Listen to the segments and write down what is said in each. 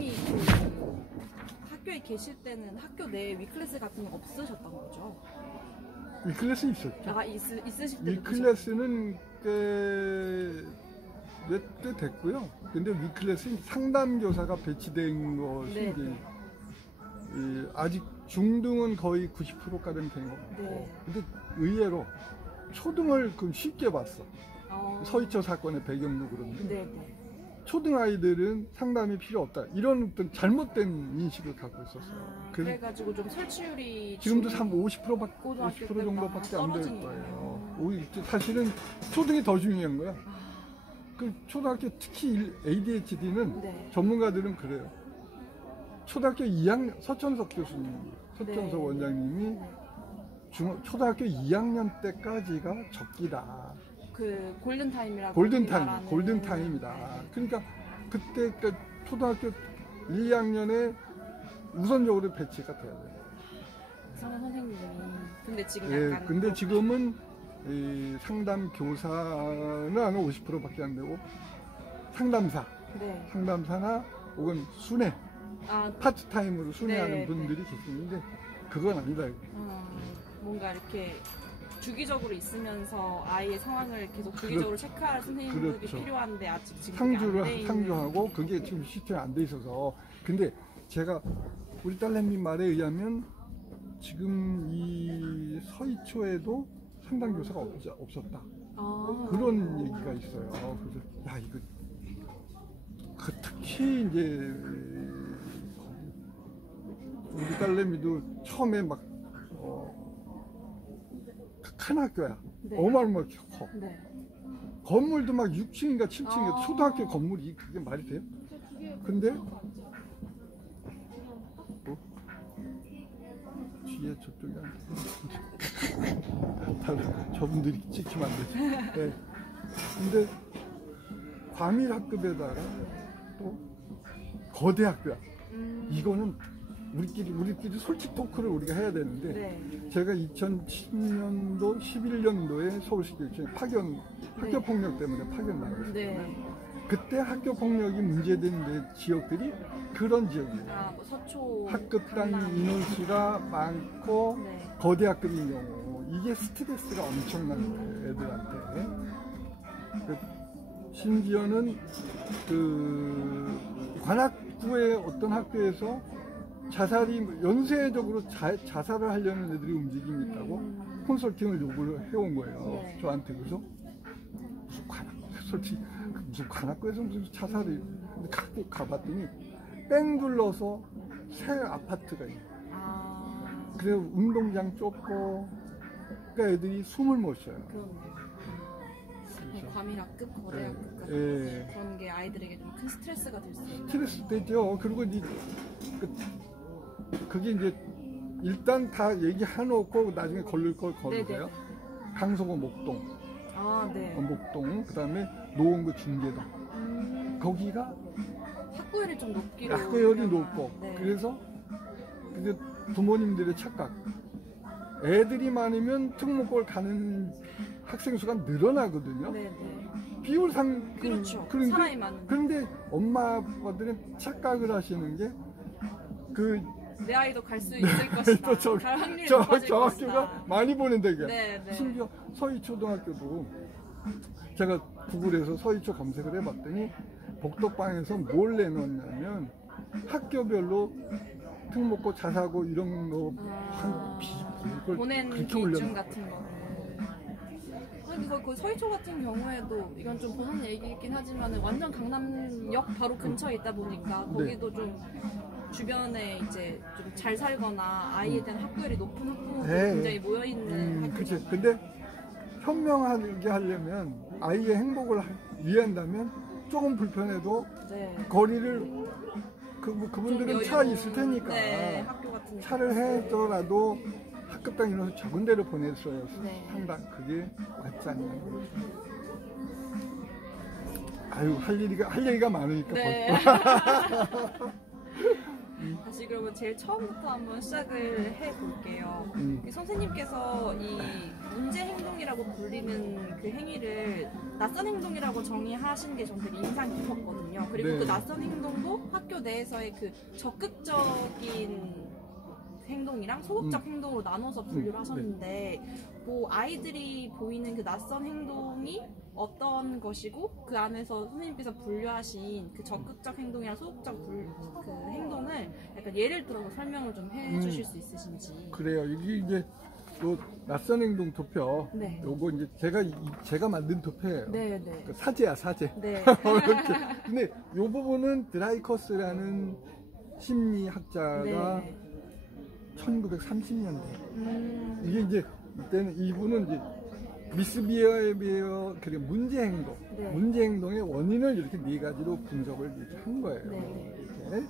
선생님이 그 학교에 계실 때는 학교 내에 위클래스 같은 거 없으셨던 거죠? 위클래스 있었죠. 아, 있으실 때 위클래스는 꽤 됐고요. 근데 위클래스는 상담 교사가 배치된 것이 네. 이제 아직 중등은 거의 90%가량 된 것 같고, 네. 근데 의외로 초등을 그 쉽게 봤어. 어. 서희초 사건의 배경도 그런데 네네. 초등 아이들은 상담이 필요 없다 이런 어떤 잘못된 인식을 갖고 있었어요. 아, 그래가지고 좀 설치율이 지금도 50% 고등학교 정도밖에 안 될 떨어지는 거예요. 사실은 초등이 더 중요한 거야. 그 초등학교 특히 ADHD는 네. 전문가들은 그래요. 초등학교 2학년 서천석 교수님, 서천석 네. 원장님이 초등학교 2학년 때까지가 적기다. 그 골든타임이라고 골든타임이다. 네. 그러니까 그때 초등학교 1, 2학년에 우선적으로 배치가 돼야 돼요. 상담 선생님이. 근데 지금 예, 약간. 근데 지금은 이 상담 교사는 한 50%밖에 안 되고 상담사, 네. 상담사나 혹은 순회, 파트타임으로 순회하는 네, 분들이 계시는데 그건 아니다. 뭔가 이렇게 주기적으로 있으면서 아이의 상황을 계속 주기적으로 체크할 선생님들이 그렇죠. 필요한데 아직 지금 상주하고 그게 지금 시스템이 안 돼 있어서. 근데 제가 우리 딸내미 말에 의하면 지금 이 서희초에도 상담 교사가 없었다. 그런 얘기가 있어요. 그래서 야 이거 특히 이제 우리 딸내미도 처음에 막 큰 학교야. 네. 어마어마하게 커. 네. 건물도 막 6층인가 7층인가 초등학교 건물이 그게 말이 돼요? 근데 뒤에 저쪽이 저분들이 찍히면 안 되지. 네. 근데 과밀 학급에다가 또 거대 학교야. 이거는 우리끼리 솔직 토크를 우리가 해야 되는데, 네. 제가 2010년도 11년도에 서울시교육청에 학교 폭력 때문에 파견 나갔어요. 네. 그때 학교 폭력이 문제된 지역들이 그런 지역이에요. 뭐 서초 학급당 인원수가 많고 네. 거대 학급인 경우 이게 스트레스가 엄청난 거예요, 애들한테. 심지어는 그 관악구의 어떤 학교에서 연쇄적으로 자살을 하려는 애들이 움직임이 있다고 컨설팅을 요구를 해온 거예요. 네. 저한테. 그래서 무슨 솔직히 무슨 관악구에서 무슨 자살이. 가봤더니 뺑 둘러서 새 아파트가 있어요. 그래서 운동장 좁고 그러니까 애들이 숨을 못 쉬어요. 그렇네요. 과밀학급, 거대학급 같은 그런 게 아이들에게 좀 큰 스트레스가 될 수 있는. 스트레스 되죠. 그리고 이제 그게 이제 일단 다 얘기해놓고 나중에 걸릴 걸 걸으세요. 강서구 목동, 네. 목동, 그다음에 노원구 중계동. 거기가 학구열이 좀 높기로. 학구열이 높고. 네. 그래서 그게 부모님들의 착각. 애들이 많으면 특목고를 가는 학생 수가 늘어나거든요. 비율상. 그렇죠. 그런데, 사람이 많은데. 그런데 엄마 아빠들은 착각을 하시는 게 내 아이도 갈 수 있을 것이다. 저 학교가 많이 보낸다 이게. 네. 심지어 서희초등학교도 제가 구글에서 서희초 검색을 해봤더니 복덕방에서 뭘 내놓냐면 학교별로 특목고 자사고 이런 거 보낸 기준 같은 거. 그 서희초 같은 경우에도 이건 좀 보는 얘기이긴 하지만 완전 강남역 바로 근처에 있다 보니까 거기도 좀 주변에 이제 좀 잘 살거나 아이에 대한 학구열이 높은 학부모들이 굉장히 모여 있는 학교. 그치. 근데 현명하게 하려면 아이의 행복을 위한다면 조금 불편해도 거리를 그분들은 차 있을 테니까 학교 같은 차를 해더라도 학급당 인원수 적은 데로 보냈어요. 상당 그게 맞지 않냐. 아유 할 얘기가 많으니까 벌써. 다시 그러면 제일 처음부터 한번 시작을 해볼게요. 선생님께서 이 문제 행동이라고 불리는 그 행위를 낯선 행동이라고 정의하신 게 전 되게 인상 깊었거든요. 그리고 네. 그 낯선 행동도 학교 내에서의 그 적극적인 행동이랑 소극적 행동으로 나눠서 분류를 하셨는데 뭐 아이들이 보이는 그 낯선 행동이 어떤 것이고 그 안에서 선생님께서 분류하신 그 적극적 행동이랑 소극적 그 행동을 약간 예를 들어서 설명을 좀 해주실 수 있으신지. 그래요. 이게 이제 요 낯선 행동 도표. 네. 요거 이제 제가 만든 도표예요. 네네. 그 사제야 사제. 네. 이렇게. 근데 요 부분은 드라이커스라는 심리학자가 네. 1930년대. 이게 이제 이때는 이분은 이제 미스비어에 그리고 문제 행동, 네. 문제 행동의 원인을 이렇게 네 가지로 분석을 이렇게 한 거예요. 네. 이렇게.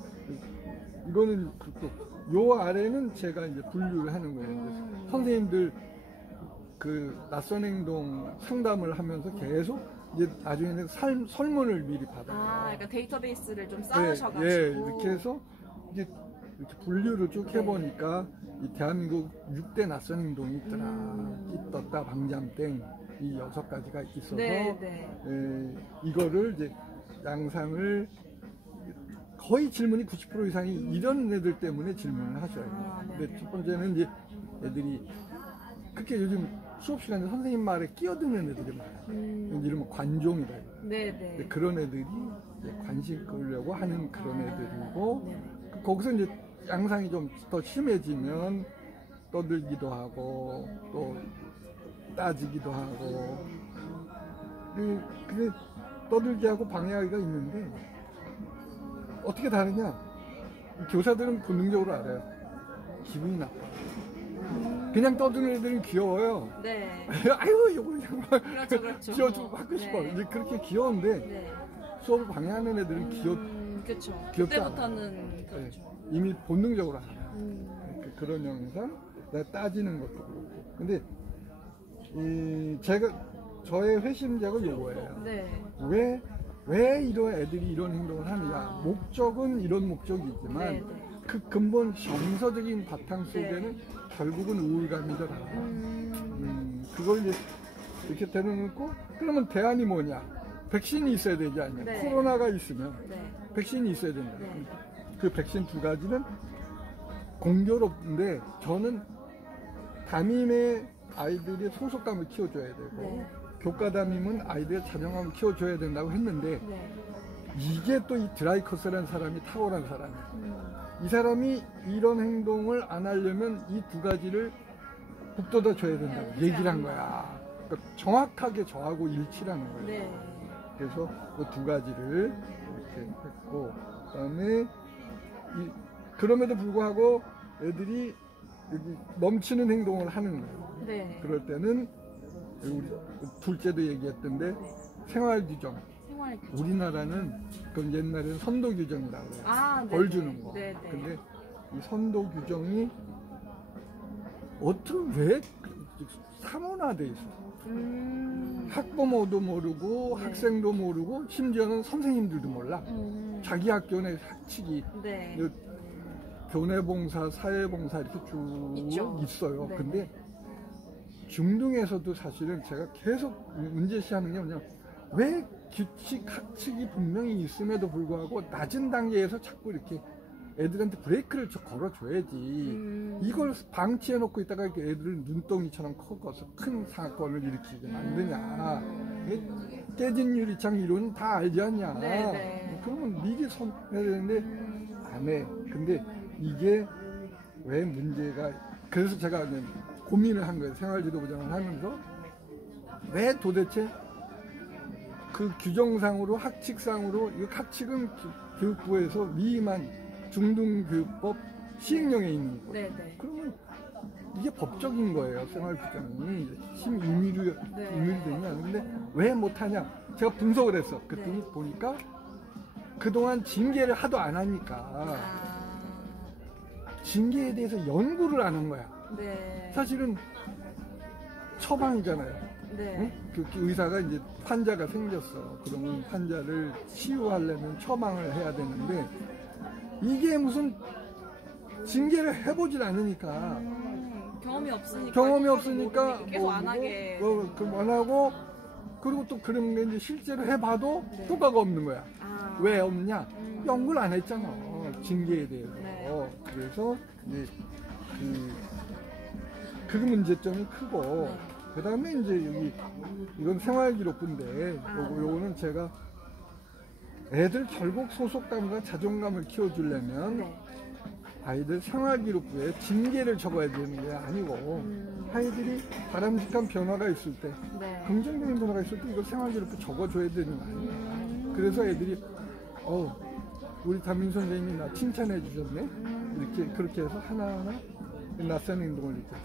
이거는 그렇고 요 아래는 제가 이제 분류를 하는 거예요. 이제 선생님들 그 낯선 행동 상담을 하면서 계속 이제 나중에는 설문을 미리 받아요. 아, 그러니까 데이터베이스를 좀 예, 쌓으셔가지고. 예, 이렇게 해서 이제 이렇게 분류를 쭉 해보니까 이 대한민국 6대 낯선 행동이 있더라. 찢떴다, 방잠땡 이 6가지가 있어서 네, 네. 이거를 이제 양상을 거의 질문이 90% 이상이 이런 애들 때문에 질문을 하셔요. 아, 네. 근데 첫 번째는 이제 애들이 그렇게 요즘 수업 시간에 선생님 말에 끼어드는 애들이 많아요. 이러면 관종이다. 네네. 그런 애들이 이제 관심 끌려고 하는 그런 애들이고 네. 거기서 이제 양상이 좀 더 심해지면 떠들기도 하고 또 따지기도 하고 근데 떠들기 하고 방해하기가 있는데 어떻게 다르냐? 교사들은 본능적으로 알아요. 기분이 나빠. 그냥 떠드는 애들은 귀여워요. 네. 아유, 요거 그냥 그렇죠, 그렇죠. 귀여워 받고 싶어. 네. 이제 그렇게 귀여운데 네. 수업을 방해하는 애들은 그렇죠. 귀엽지 그때부터는 그렇죠. 이미 본능적으로 알아요. 그런 영상, 내가 따지는 것도 그렇고. 근데 저의 회심작은 요거예요. 네. 왜 이런 애들이 이런 행동을 하느냐. 목적은 이런 목적이 있지만 네, 네. 그 근본 정서적인 바탕 속에는 결국은 우울감이더라. 그걸 이제 이렇게 대놓고 그러면 대안이 뭐냐? 백신이 있어야 되지 않냐? 네. 코로나가 있으면 네. 백신이 있어야 된다. 네. 그 백신 두 가지는 공교롭는데 저는 담임의 아이들의 소속감을 키워줘야 되고 네. 교과 담임은 아이들의 자정감을 키워줘야 된다고 했는데 네. 이게 또 이 드라이커스라는 사람이 탁월한 사람이에요. 이 사람이 이런 행동을 안 하려면 이 두 가지를 북돋아 줘야 된다고 얘기를 한 거야. 그러니까 정확하게 저하고 일치라는 거예요. 네. 그래서 그 두 가지를 이렇게 했고 그다음에 그럼에도 불구하고 애들이 여기 넘치는 행동을 하는 거예요. 네. 그럴 때는 우리 둘째도 얘기했던데 생활 규정. 생활 규정. 우리나라는 그건 옛날에는 선도 규정이라고 해요. 아, 벌 네네. 주는 거. 네네. 근데 이 선도 규정이 어떻게 왜 사문화돼 있어? 학부모도 모르고 네. 학생도 모르고 심지어는 선생님들도 몰라. 자기 학교 내 학칙이 네. 교내봉사, 사회봉사 이렇게 쭉 있죠. 있어요. 네. 근데 중등에서도 사실은 제가 계속 문제시하는 게 뭐냐면 왜 규칙, 학칙이 분명히 있음에도 불구하고 낮은 단계에서 자꾸 이렇게 애들한테 브레이크를 걸어줘야지. 이걸 방치해놓고 있다가 이렇게 애들을 눈덩이처럼 커서 큰 사건을 일으키게 만드냐. 깨진 유리창 이론은 다 알지 않냐. 네네. 그러면 미리 해야 되는데 안 해. 근데 이게 왜 문제가, 그래서 제가 고민을 한 거예요. 생활지도부장을 하면서 왜 도대체 그 규정상으로 학칙상으로 이 학칙은 교육부에서 위임한 중등교육법 시행령에 있는 거예요. 네네. 그러면 이게 법적인 거예요. 생활규정이 심의무로 되냐. 근데 왜 못하냐? 제가 분석을 했어. 그랬더니 네. 보니까 그동안 징계를 하도 안 하니까 징계에 대해서 연구를 안 한 거야. 네. 사실은 처방이잖아요. 네. 응? 그 의사가 이제 환자가 생겼어. 그러면 환자를 치유하려면 처방을 해야 되는데 이게 무슨 징계를 해보질 않으니까 경험이 없으니까 경험이 없으니까 계속 안 하게 안 하고 그리고 또 그런 게 이제 실제로 해봐도 네. 효과가 없는 거야. 아. 왜 없냐? 연구를 안 했잖아. 징계에 대해서. 네. 그래서 이제 그 문제점이 크고, 네. 그 다음에 이제 여기, 이건 생활기록부인데, 요거는 제가 애들 결국 소속감과 자존감을 키워주려면 네. 아이들 생활기록부에 징계를 적어야 되는 게 아니고, 아이들이 바람직한 변화가 있을 때, 네. 긍정적인 변화가 있을 때 이거 생활기록부 적어줘야 되는 거 아니에요. 그래서 애들이 우리 담임 선생님이 나 칭찬해 주셨네. 이렇게 그렇게 해서 하나하나 낯선 행동을 이렇게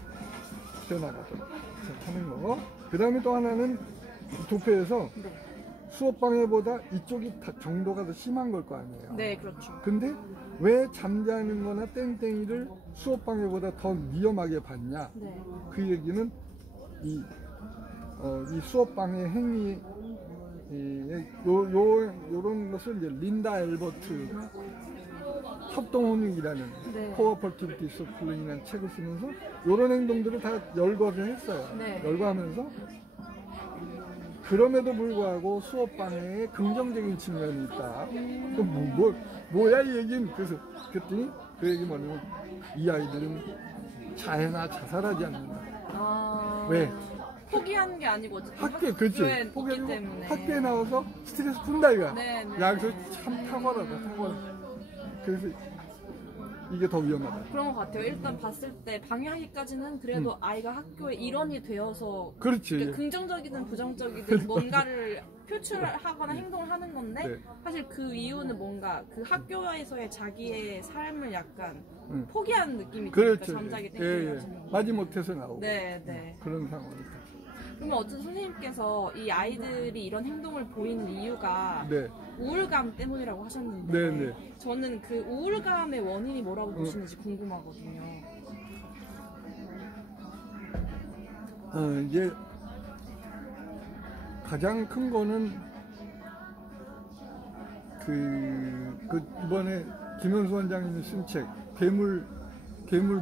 변화가도록 하는 거고. 그 다음에 또 하나는 도표에서 네. 수업 방해보다 이쪽이 정도가 더 심한 걸 거 아니에요. 네, 그렇죠. 근데 왜 잠자는 거나 땡땡이를 수업 방해보다 더 위험하게 봤냐? 네. 그 얘기는 이 수업 방해 행위 요런 것을 이제 린다 엘버트 협동혼육이라는 네. 코어퍼티비티 서플링이라는 책을 쓰면서 요런 행동들을 다 열거를 했어요. 네. 열거하면서 그럼에도 불구하고 수업 방해에 긍정적인 측면이 있다. 뭐야 이 얘기는. 그래서 그랬더니 그 얘기 뭐냐면 이 아이들은 자해나 자살하지 않는다. 아... 왜? 포기하는 게 아니고 학교에 그렇지. 포기하기 때문에 학교에 나와서 스트레스 푼다 이거야. 네, 네. 야, 그래서 참 탁월하다. 그래서 이게 더 위험하다. 그런 것 같아요. 일단 봤을 때 방해하기까지는 그래도 아이가 학교의 일원이 되어서 그렇지. 그러니까 긍정적이든 부정적이든 뭔가를 표출하거나 행동을 하는 건데 네. 사실 그 이유는 뭔가 그 학교에서의 자기의 삶을 약간 응. 포기하는 느낌이 그렇죠. 드니까 잠자기 예, 땡겨가지고 마지 못해서 나오고. 네, 네. 그런 상황이다. 그러면 어쨌든 선생님께서 이 아이들이 이런 행동을 보이는 이유가 네. 우울감 때문이라고 하셨는데 네, 네. 저는 그 우울감의 원인이 뭐라고 보시는지 궁금하거든요. 이제 가장 큰 거는 이번에 김현수 원장님이 쓴 책 괴물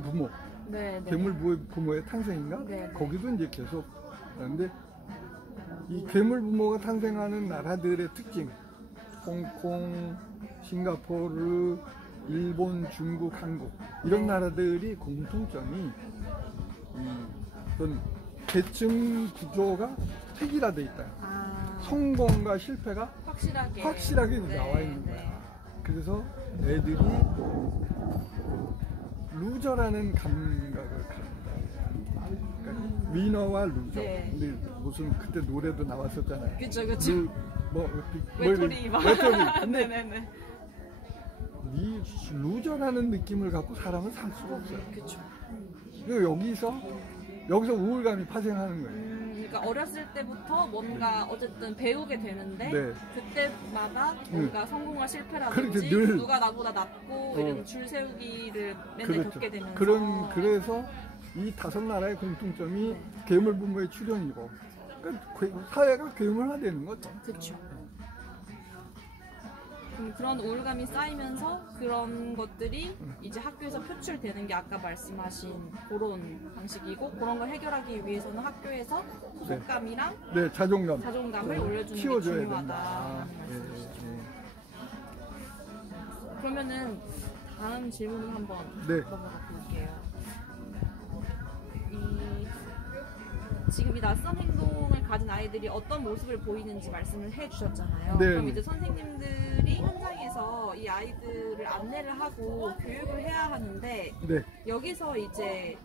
부모, 네, 네. 괴물 부모의 탄생인가? 네, 네. 거기도 이제 계속 그런데 이 괴물 부모가 탄생하는 나라들의 특징, 홍콩, 싱가포르, 일본, 중국, 한국 이런 나라들이 공통점이 어떤 계층 구조가 획일화돼 있다. 아, 성공과 실패가 확실하게 네, 나와 있는 거야. 네. 그래서 애들이 루저라는 감각을 갖는다. 그러니까 위너와 루저. 네. 근데 무슨 그때 노래도 나왔었잖아요. 그쵸. 외톨이 막. 근데 네네네. 이 루저라는 느낌을 갖고 사람은 살 수가 없어요. 그쵸. 그리고 여기서 우울감이 파생하는 거예요. 그러니까 어렸을 때부터 뭔가 어쨌든 배우게 되는데 네. 그때마다 뭔가 성공과 실패라든지 그렇죠. 늘. 누가 나보다 낫고 이런 줄 세우기를 맨날 그렇죠. 겪게 되면서 그래서 이 5나라의 공통점이 괴물 부모의 출현이고 그러니까 사회가 괴물화되는 거죠. 그렇죠. 그런 우울감이 쌓이면서 그런 것들이 이제 학교에서 표출되는 게 아까 말씀하신 그런 방식이고 그런 걸 해결하기 위해서는 학교에서 소속감이랑 네, 자존감을 올려주는 게 키워줘야 중요하다. 그러면은 다음 질문을 한번 넘어가 볼게요. 지금 이 낯선 행동을 가진 아이들이 어떤 모습을 보이는지 말씀을 해주셨잖아요. 네. 그럼 이제 선생님들이 현장에서 이 아이들을 안내를 하고 교육을 해야 하는데 네. 여기서 이제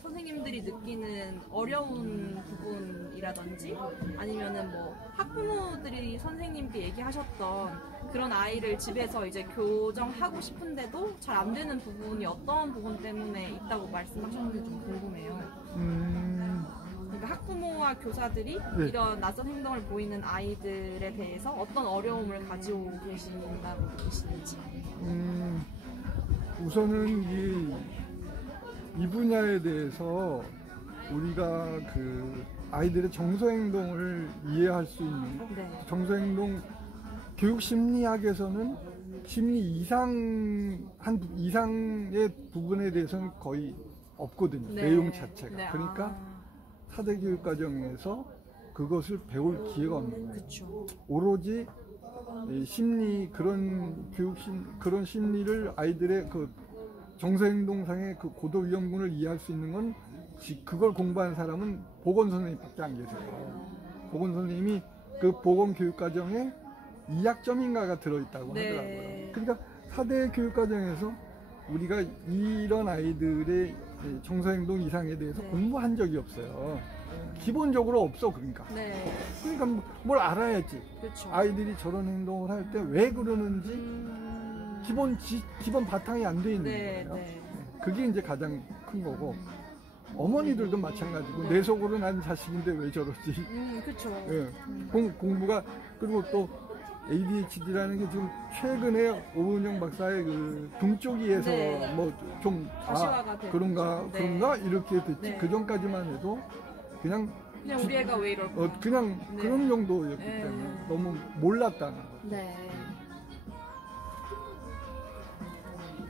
선생님들이 느끼는 어려운 부분이라든지 아니면은 뭐 학부모들이 선생님께 얘기하셨던 그런 아이를 집에서 이제 교정하고 싶은데도 잘 안 되는 부분이 어떤 부분 때문에 있다고 말씀하셨는지 좀 궁금해요. 그러니까 학부모와 교사들이 이런 낯선 행동을 보이는 아이들에 대해서 어떤 어려움을 가지고 계신다고 느끼시는지. 우선은 이 분야에 대해서 우리가 그 아이들의 정서 행동을 이해할 수 있는 정서 행동 교육 심리학에서는 심리 이상의 부분에 대해서는 거의 없거든요. 내용 자체가. 그러니까 4대 교육 과정에서 그것을 배울 기회가 없는 거예요. 그쵸. 오로지 이 심리 그런 그런 심리를 아이들의 그 정서행동상의 그 고도 위험군을 이해할 수 있는 건 그걸 공부한 사람은 보건 선생님밖에 안 계세요. 보건 선생님이 그 보건 교육 과정에 2학점인가가 들어있다고 하더라고요. 그러니까 4대 교육 과정에서 우리가 이런 아이들의 정서행동 이상에 대해서 공부한 적이 없어요. 기본적으로 없어. 그러니까 그러니까 뭘 알아야지. 그쵸. 아이들이 저런 행동을 할 때 왜 그러는지 기본 바탕이 안 돼 있는 거예요. 그게 이제 가장 큰 거고, 어머니들도 마찬가지고 내 속으로 난 자식인데 왜 저러지. 그쵸. 예. 공부가, 그리고 또 ADHD라는 게 지금 최근에 오은영 박사의 그 등쪽이에서 뭐 좀 그런가 이렇게 됐지. 그 전까지만 해도 그냥 우리 애가 왜 이럴까. 그냥 그런 정도였기 때문에 너무 몰랐다는 거죠.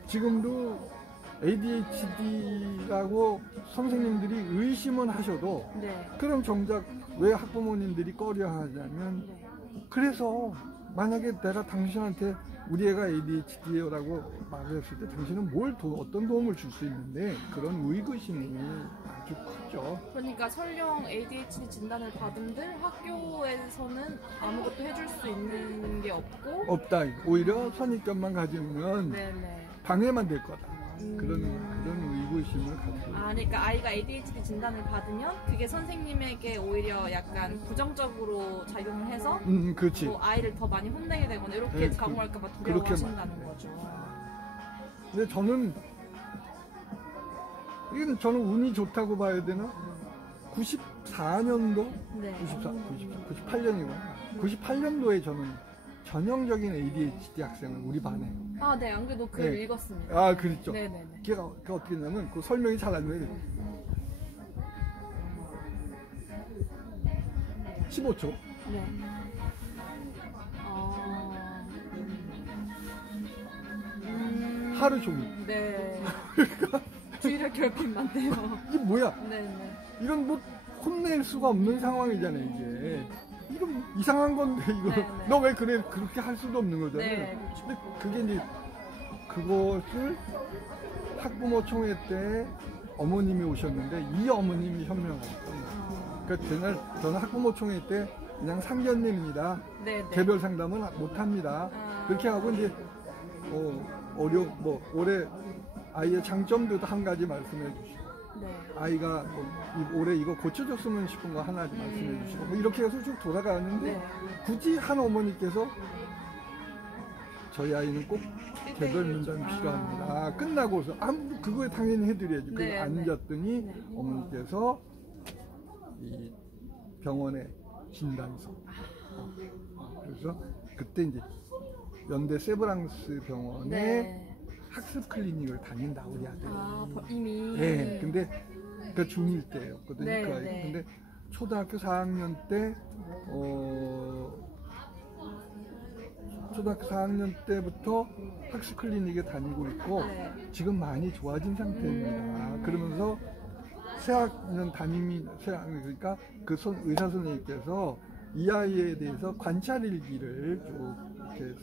지금도 ADHD라고 선생님들이 의심은 하셔도 그럼 정작 왜 학부모님들이 꺼려 하냐면, 그래서 만약에 내가 당신한테 우리 애가 ADHD라고 말을 했을 때 당신은 어떤 도움을 줄 수 있는데, 그런 의구심이 아주 크죠. 그러니까 설령 ADHD 진단을 받은들 학교에서는 아무것도 해줄 수 있는 게 없다. 오히려 선입견만 가지면 방해만 될 거다. 그런 의구심을 가지고. 그러니까 아이가 ADHD 진단을 받으면 그게 선생님에게 오히려 약간 부정적으로 작용을 해서 그렇지. 뭐 아이를 더 많이 혼내게 되거나 이렇게 작용할까봐 두려워하신다는 거죠. 근데 저는 운이 좋다고 봐야 되나? 94년도? 98년이구나. 98년도에 저는 전형적인 ADHD 학생을 우리 반에. 안 그래도 글 읽었습니다. 그랬죠. 걔가 어떻게 했냐면, 그 설명이 잘 안 돼요. 15초. 하루 종일. 그러니까 주의력 결핍만 돼요. 이게 뭐야? 이건 뭐 혼낼 수가 없는 상황이잖아요, 이게. 이건 이상한 건데, 이거. 너 왜 그래? 그렇게 할 수도 없는 거잖아요. 근데 그게 이제, 그것을 학부모 총회 때 어머님이 오셨는데, 이 어머님이 현명하셨어요. 그러니까 저는 학부모 총회 때 그냥 상견례입니다. 개별 상담은 못 합니다. 그렇게 하고 이제, 올해 아이의 장점도 한 가지 말씀해 주시고, 아이가 올해 이거 고쳐줬으면 싶은 거 하나 말씀해 주시고, 뭐 이렇게 해서 쭉 돌아가는데, 굳이 한 어머니께서 저희 아이는 꼭 개별 면담이 필요합니다. 끝나고서 그거에 당연히 해드려야지. 그래서 앉았더니 어머니께서 이 병원의 진단서. 그래서 그때 이제 연대 세브랑스 병원에 학습 클리닉을 다닌다, 우리 아들이. 이미. 근데 그 중1 때였거든요. 그 아이. 근데 초등학교 4학년 때, 초등학교 4학년 때부터 학습 클리닉에 다니고 있고, 지금 많이 좋아진 상태입니다. 그러면서 새학년 그러니까 그 의사 선생님께서 이 아이에 대해서 관찰 일기를 쭉 이렇게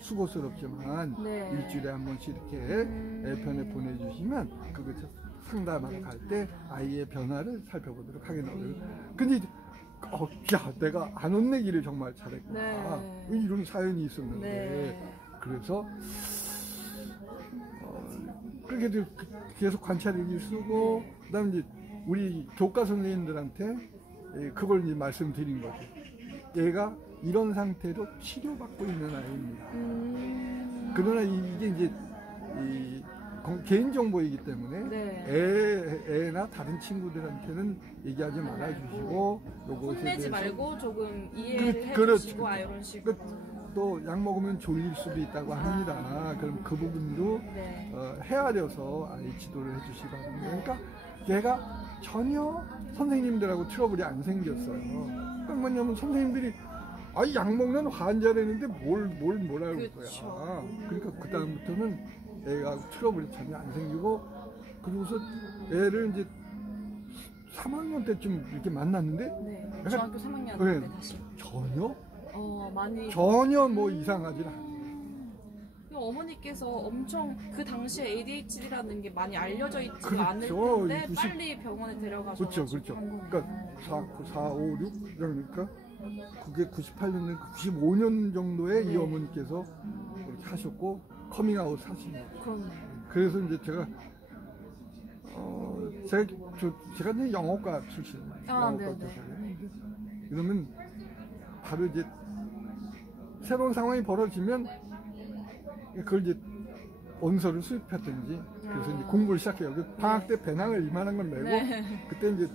수고스럽지만 일주일에 한 번씩 이렇게 편에 보내주시면 그거 상담하러 갈 때 아이의 변화를 살펴보도록 하겠습니다. 근데 야, 내가 안 혼내기를 정말 잘했구나. 이런 사연이 있었는데. 그래서 그렇게 계속 관찰일기 쓰고, 그다음에 이제 우리 교과 선생님들한테 그걸 이제 말씀드린 거죠. 얘가 이런 상태로 치료받고 있는 아이입니다. 그러나 이게 이제 개인정보이기 때문에 애나 다른 친구들한테는 얘기하지 말아주시고, 요것에 혼내지 대해서 말고 조금 이해를 해주시고 이런 식으로. 또 약 먹으면 졸릴 수도 있다고 합니다. 그럼 그 부분도 헤아려서 아이 지도를 해주시기 바랍니다. 그러니까 얘가 전혀 선생님들하고 트러블이 안 생겼어요. 그러니까 뭐냐면 선생님들이 약 먹는 환자라는데 뭐라 그럴 거야. 그러니까 그 다음부터는 애가 트러블이 전혀 안 생기고, 그러고서 애를 이제 3학년 때쯤 이렇게 만났는데 네. 중학교 3학년 네. 때 다시. 전혀 많이. 전혀 뭐 이상하지 않아. 어머니께서 엄청 그 당시에 ADHD라는 게 많이 알려져 있지 그렇죠. 않을 텐데 90 빨리 병원에 데려가서. 그렇죠. 그러니까 4, 5, 6 그러니까 그게 98년, 95년 정도에 네. 이 어머니께서 그렇게 하셨고 커밍아웃 하신 거예요. 그렇네. 그래서 이제 제가 제가 이제 영어과 출신. 영어과 네네. 그러면 바로 이제 새로운 상황이 벌어지면 그걸 이제 원서를 수입했든지 그래서 이제 공부를 시작해요. 방학 때 배낭을 이만한 걸 메고 네. 그때 이제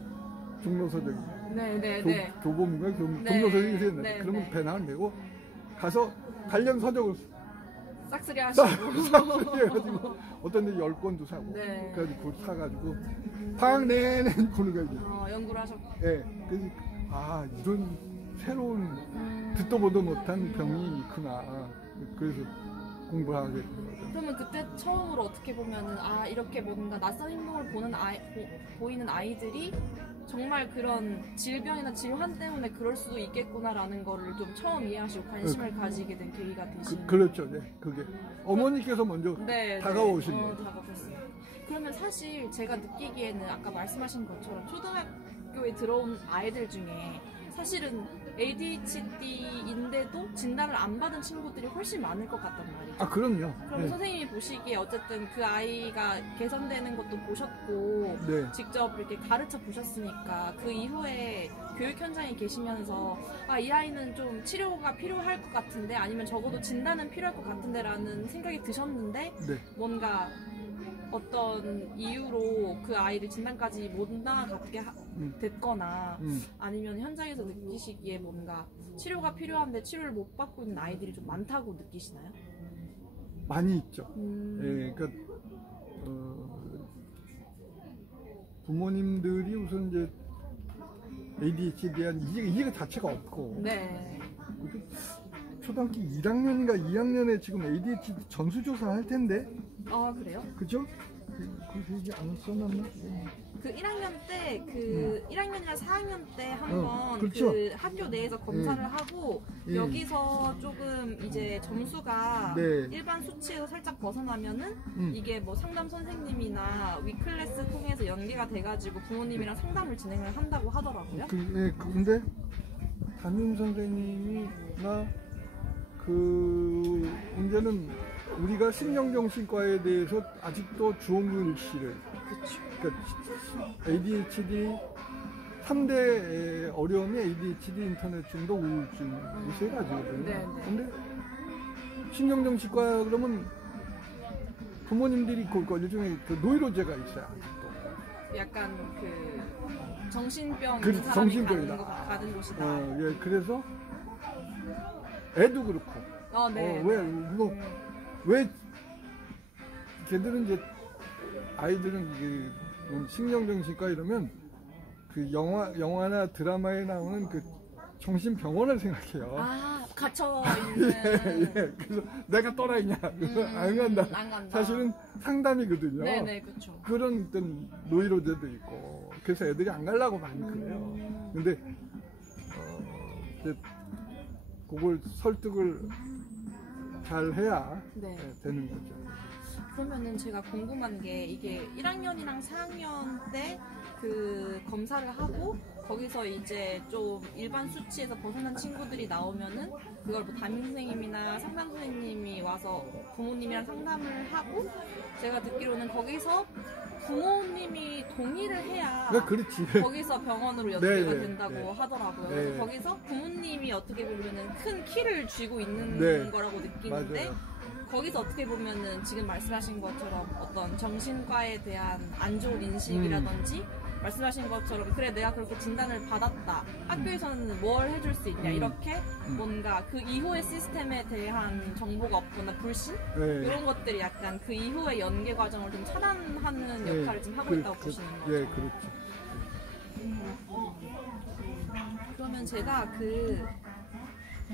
종로서적이 네네네. 교보문고에 네. 종로서적이 있었는데 네. 그러면 네. 배낭을 메고 가서 관련 서적을 싹쓸이 하시고. 해가지고 어떤 데 10권도 사고 네. 그래가지고 그걸 사가지고 방학 내내 보는 거예요. 연구를 하셨고. 예. 그래서 이런 새로운 듣도 보도 못한 병이 있구나. 그래서 공부를 하게 된 거죠. 그러면 그때 처음으로 어떻게 보면은 이렇게 뭔가 낯선 행동을 보이는 아이들이 정말 그런 질병이나 질환 때문에 그럴 수도 있겠구나라는 거를 좀 처음 이해하시고 관심을 가지게 된 계기가 되신. 그렇죠. 네. 그게 어머니께서 먼저 다가오신 거예요. 다가오셨어요. 그러면 사실 제가 느끼기에는 아까 말씀하신 것처럼 초등학교에 들어온 아이들 중에 사실은 ADHD인데도 진단을 안 받은 친구들이 훨씬 많을 것 같단 말이죠. 그럼요. 그럼 네. 선생님이 보시기에 어쨌든 그 아이가 개선되는 것도 보셨고 네. 직접 이렇게 가르쳐 보셨으니까 그 이후에 교육 현장에 계시면서 이 아이는 좀 치료가 필요할 것 같은데 아니면 적어도 진단은 필요할 것 같은데 라는 생각이 드셨는데 네. 뭔가 어떤 이유로 그 아이를 진단까지 못 나가게 됐거나 아니면 현장에서 느끼시기에 뭔가 치료가 필요한데 치료를 못 받고 있는 아이들이 좀 많다고 느끼시나요? 많이 있죠. 예, 그러니까 부모님들이 우선 이제 ADHD에 대한 이해가 자체가 없고 네. 초등학교 1학년인가 2학년에 지금 ADHD 전수조사 할 텐데. 그래요? 그죠? 그 얘기 안 써놨나? 그 1학년 때, 1학년이나 4학년 때 한번 그렇죠. 그 학교 내에서 검사를 하고 여기서 조금 이제 점수가 일반 수치에서 살짝 벗어나면은 이게 뭐 상담 선생님이나 위클래스 통해서 연계가 돼가지고 부모님이랑 상담을 진행을 한다고 하더라고요. 근데 담임 선생님이나 이제는 우리가 신경정신과에 대해서 아직도 주홍근 씨를 그러니까 ADHD 3대 어려움이 ADHD, 인터넷 중독, 우울증 이 세 가지거든요. 근데 신경정신과 그러면 부모님들이 요즘에 그 노이로제가 있어요. 아직도. 약간 그 정신병 사람이 정신병이다. 가는 곳이다. 예, 그래서 애도 그렇고. 왜 걔들은 이제 아이들은 이게 신경정신과 이러면 그 영화나 드라마에 나오는 그 정신병원을 생각해요. 갇혀 있는. 그래서 내가 또라이냐? 안 간다. 사실은 상담이거든요. 네네, 그렇죠. 그런 어떤 노이로제도 있고, 그래서 애들이 안 가려고 많이 그래요. 근데 이제 그걸 설득을 잘 해야 되는 거죠. 그러면은 제가 궁금한 게 이게 1학년이랑 4학년 때 그 검사를 하고 거기서 이제 좀 일반 수치에서 벗어난 친구들이 나오면은 그걸 뭐 담임 선생님이나 상담 선생님이 와서 부모님이랑 상담을 하고 제가 듣기로는 거기서 부모님이 동의를 해야 거기서 병원으로 연계가 된다고 하더라고요. 그래서 거기서 부모님이 어떻게 보면은 큰 키를 쥐고 있는 거라고 느끼는데 거기서 어떻게 보면은 지금 말씀하신 것처럼 어떤 정신과에 대한 안 좋은 인식이라든지 말씀하신 것처럼 그래 내가 그렇게 진단을 받았다 학교에서는 뭘 해줄 수 있냐 이렇게 뭔가 그 이후의 시스템에 대한 정보가 없거나 불신 이런 것들이 약간 그 이후의 연계 과정을 좀 차단하는 역할을 좀 하고 있다고 보시는 거죠. 그렇죠. 그러면 제가 그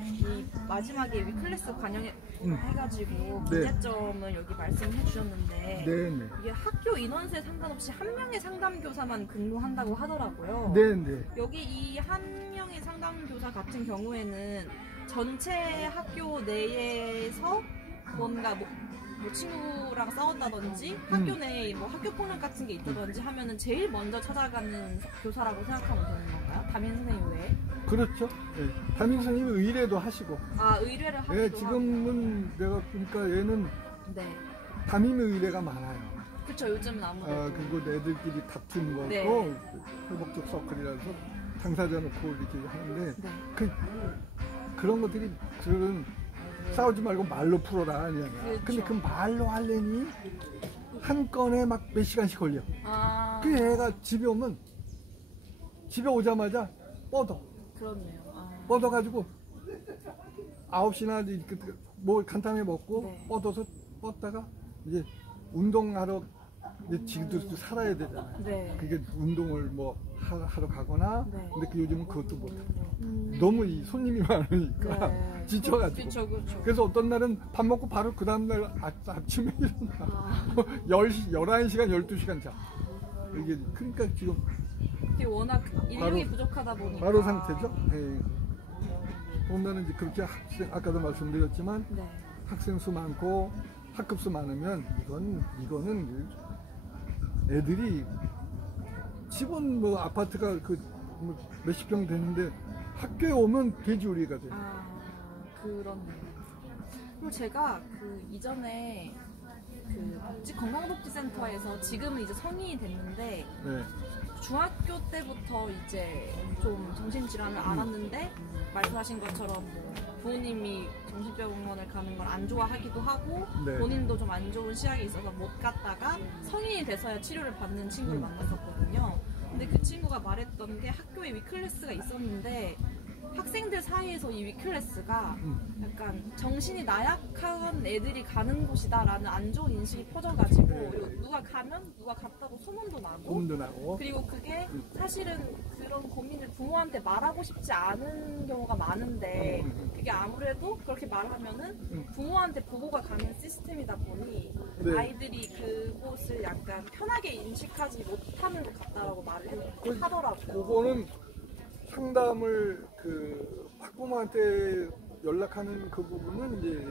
이 마지막에 위클래스 관영해가지고 네. 문제점을 여기 말씀해 주셨는데 네네. 이게 학교 인원수에 상관없이 한 명의 상담교사만 근무한다고 하더라고요. 네네. 여기 이 한 명의 상담교사 같은 경우에는 전체 학교 내에서 뭔가 뭐 친구랑 싸웠다든지 학교 내에 뭐 학교 폭력 같은 게 있다든지 하면은 제일 먼저 찾아가는 교사라고 생각하면 되는 건가요? 담임 선생님 외에? 그렇죠. 네. 담임 선생님이 의뢰도 하시고. 아, 의뢰를 하기도 네, 지금은 내가 그러니까 얘는 하고. 네. 담임 의뢰가 많아요. 그쵸, 요즘은 아무래도. 그리고 애들끼리 다툰 거고 네. 회복적 서클이라서 당사자 놓고 이렇게 하는데 네. 그런 것들이 그런 싸우지 말고 말로 풀어라 아니야. 그렇죠. 근데 그 말로 하려니 한 건에 막 몇 시간씩 걸려. 아, 그 애가 집에 오면 집에 오자마자 뻗어. 그렇네요. 아. 뻗어가지고 9시나 뭐 간단하게 먹고 네. 뻗다가 이제 운동하러 이제 지금도 살아야 되잖아요. 네. 그게 운동을 뭐 하러 가거나 네. 근데 요즘은 그것도 못하고 너무 이 손님이 많으니까 네. 지쳐가지고 그쵸. 그래서 어떤 날은 밥 먹고 바로 그 다음날 아침에 일어나 아. 11시간 12시간 자 이게 그러니까 지금 이게 워낙 인력이 부족하다 보니까. 바로 상태죠. 예. 보면은 이제 그렇게 학생 아까도 말씀드렸지만 네. 학생 수 많고 학급 수 많으면 이거는 애들이 집은 뭐 아파트가 뭐 몇십 평 되는데 학교에 오면 돼지우리가 돼요. 아, 그렇네요. 그리고 제가 그 이전에 그 건강복지센터에서 지금은 이제 성인이 됐는데 네. 중학교 때부터 이제 좀 정신질환을 앓았는데 말씀하신 것처럼 뭐 부모님이 정신병원을 가는 걸 안 좋아하기도 하고 네. 본인도 좀 안 좋은 시각이 있어서 못 갔다가 성인이 돼서야 치료를 받는 친구를 만났었거든요. 근데 그 친구가 말했던 게 학교에 위클래스가 있었는데 학생들 사이에서 이 위클래스가 약간 정신이 나약한 애들이 가는 곳이다라는 안 좋은 인식이 퍼져가지고 누가 가면 누가 갔다고 소문도 나고 그리고 그게 사실은 그런 고민을 부모한테 말하고 싶지 않은 경우가 많은데 그게 아무래도 그렇게 말하면은 부모한테 보고가 가는 시스템이다 보니 네. 아이들이 그곳을 약간 편하게 인식하지 못하는 것 같다라고 말을 하더라고요. 그거는 상담을 그 학부모한테 연락하는 그 부분은 이제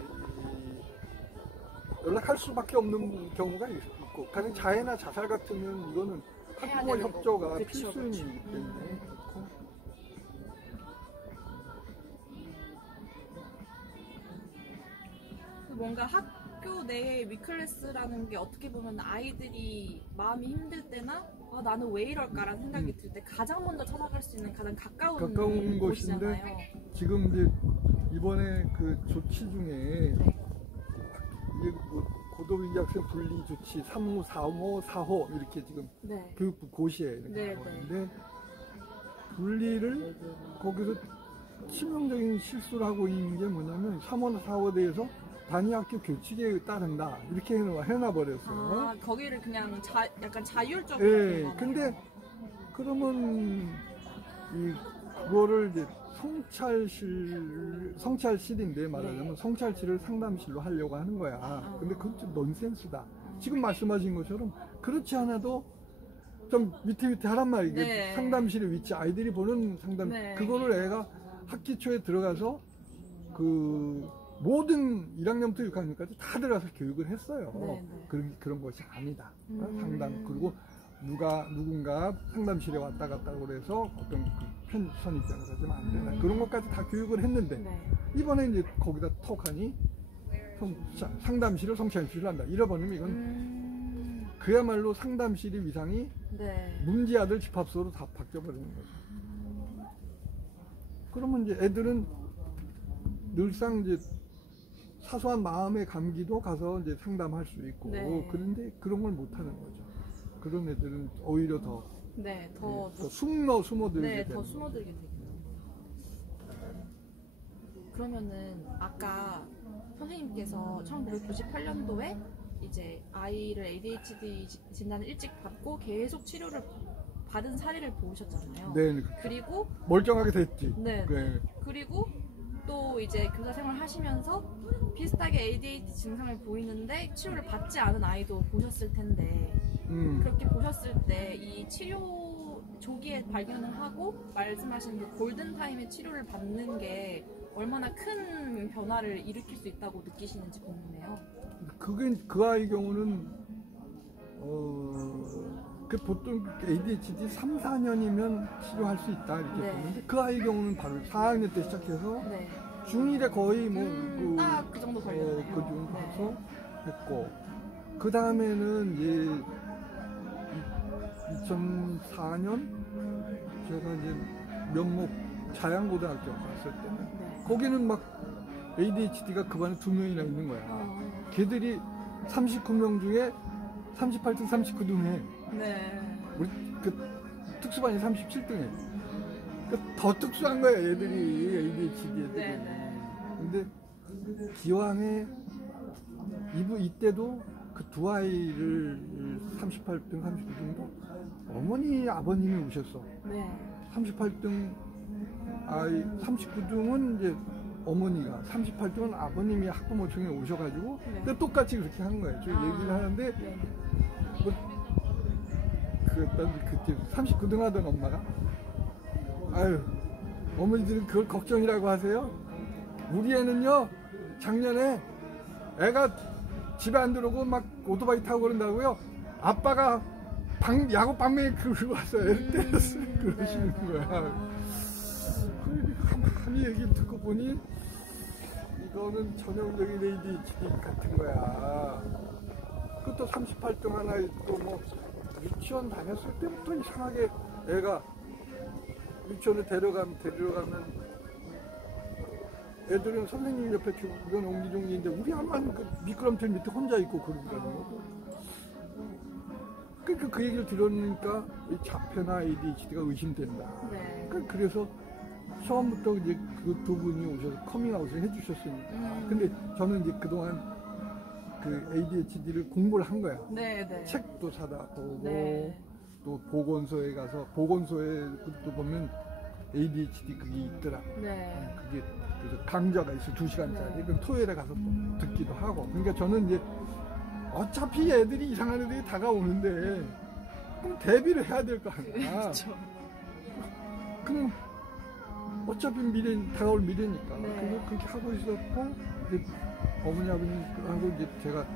연락할 수밖에 없는 경우가 있고 가령 자해나 자살 같으면 이거는 학부모 협조가 필수이기 때문에 그렇고. 뭔가 학교 내에 위클래스라는 게 어떻게 보면 아이들이 마음이 힘들 때나 나는 왜 이럴까라는 생각이 들 때 가장 먼저 찾아갈 수 있는 가장 가까운 곳인데 곳이잖아요. 지금 이제 이번에 그 조치 중에 이게 뭐 고도위기 학생 분리 조치 3호, 4호, 4호 이렇게 지금 교육부 고시에 이렇게 나오는데 분리를 거기서 치명적인 실수를 하고 있는 게 뭐냐면 3호나 4호에 대해서 단위학교 규칙에 따른다 이렇게 해놔버렸어요. 거기를 그냥 약간 자율적으로. 네, 근데 그러면 그거를 이제 성찰실인데 말하자면 성찰실을 상담실로 하려고 하는 거야. 근데 그건 좀 넌센스다. 지금 말씀하신 것처럼 그렇지 않아도 좀 위태위태 하란 말이에요. 네. 상담실의 위치, 아이들이 보는 상담, 그거를 애가 학기 초에 들어가서 모든 1학년부터 6학년까지 다 들어가서 교육을 했어요. 그런 것이 아니다. 상담, 그리고 누군가 상담실에 왔다 갔다 그래서 어떤 선입견을 가지면 안 된다. 그런 것까지 다 교육을 했는데, 이번에 이제 거기다 톡하니 상담실을 성찰실로 한다. 이래버리면 이건 그야말로 상담실의 위상이 문제아들 집합소로 다 바뀌어버리는 거죠. 그러면 이제 애들은 늘상 이제 사소한 마음의 감기도 가서 이제 상담할 수 있고 그런데 그런 걸 못 하는 거죠. 그런 애들은 오히려 더 숨어들게 더 숨어들게 되죠. 그러면은 아까 선생님께서 1998년도에 이제 아이를 ADHD 진단을 일찍 받고 계속 치료를 받은 사례를 보셨잖아요. 네. 그리고 멀쩡하게 됐지. 네. 그리고 또 이제 교사 생활 하시면서 비슷하게 ADHD 증상을 보이는데 치료를 받지 않은 아이도 보셨을 텐데 그렇게 보셨을 때 이 치료 조기에 발견을 하고 말씀하신 그 골든타임에 치료를 받는 게 얼마나 큰 변화를 일으킬 수 있다고 느끼시는지 궁금해요. 그게 그 아이 경우는 그 보통 ADHD 3, 4년이면 치료할 수 있다 이렇게 네. 보는데 그 아이 경우는 바로 4학년 때 시작해서 네. 중1에 거의 딱 그 정도 걸렸네요. 그 정도 네. 해서 했고 그 다음에는 이제 2004년 제가 이제 명목 자양고등학교 갔을 때는 네. 거기는 막 ADHD가 그 반에 2명이나 있는 거야. 걔들이 39명 중에 38등, 39등 해. 네. 우리 그 특수반이 37등에. 더 특수한 거야, 얘들이. ADHD 애들이. 네. 근데 기왕에 이때도 그 두 아이를 38등, 39등도 어머니, 아버님이 오셨어. 네. 38등 아이, 39등은 이제 어머니가, 38등은 아버님이 학부모청에 오셔가지고 네. 근데 똑같이 그렇게 하는 거예요. 저 얘기를 하는데 네. 뭐, 그때 39등 하던 엄마가 아유 어머니들은 그걸 걱정이라고 하세요? 우리 애는요 작년에 애가 집에 안 들어오고 막 오토바이 타고 그런다고요. 아빠가 야구 방망이 그러고 와서 애를 때렸어요. 그러시는 거야. 가만히 얘기를 듣고 보니 이거는 전형적인 ADHD 같은 거야. 그것도 38등 하나 또 뭐 유치원 다녔을 때부터 이상하게 애가 유치원에 데리러 가면 애들은 선생님 옆에 주변 옹기종기인데 우리 엄마는 그 미끄럼틀 밑에 혼자 있고 그러더라는 거고. 그 얘기를 들으니까 이 자폐나 ADHD가 의심된다. 네. 그래서 처음부터 이제 그 두 분이 오셔서 커밍아웃을 해주셨으니까. 근데 저는 이제 그동안 그 ADHD를 공부를 한 거야. 네. 네. 책도 사다 보고 네. 또 보건소에 가서 보건소에 또 보면 ADHD 그게 있더라. 네. 그게 그래서 강좌가 있어 2시간짜리. 네. 그럼 토요일에 가서 또 듣기도 하고. 그러니까 저는 이제 어차피 애들이 이상한 애들이 다가오는데 그럼 대비를 해야 될 거 아니야. 그렇죠. 그럼 어차피 다가올 미래니까. 네. 그래서 그렇게 하고 있었고 이제 어머니 아버님하고 이제 제가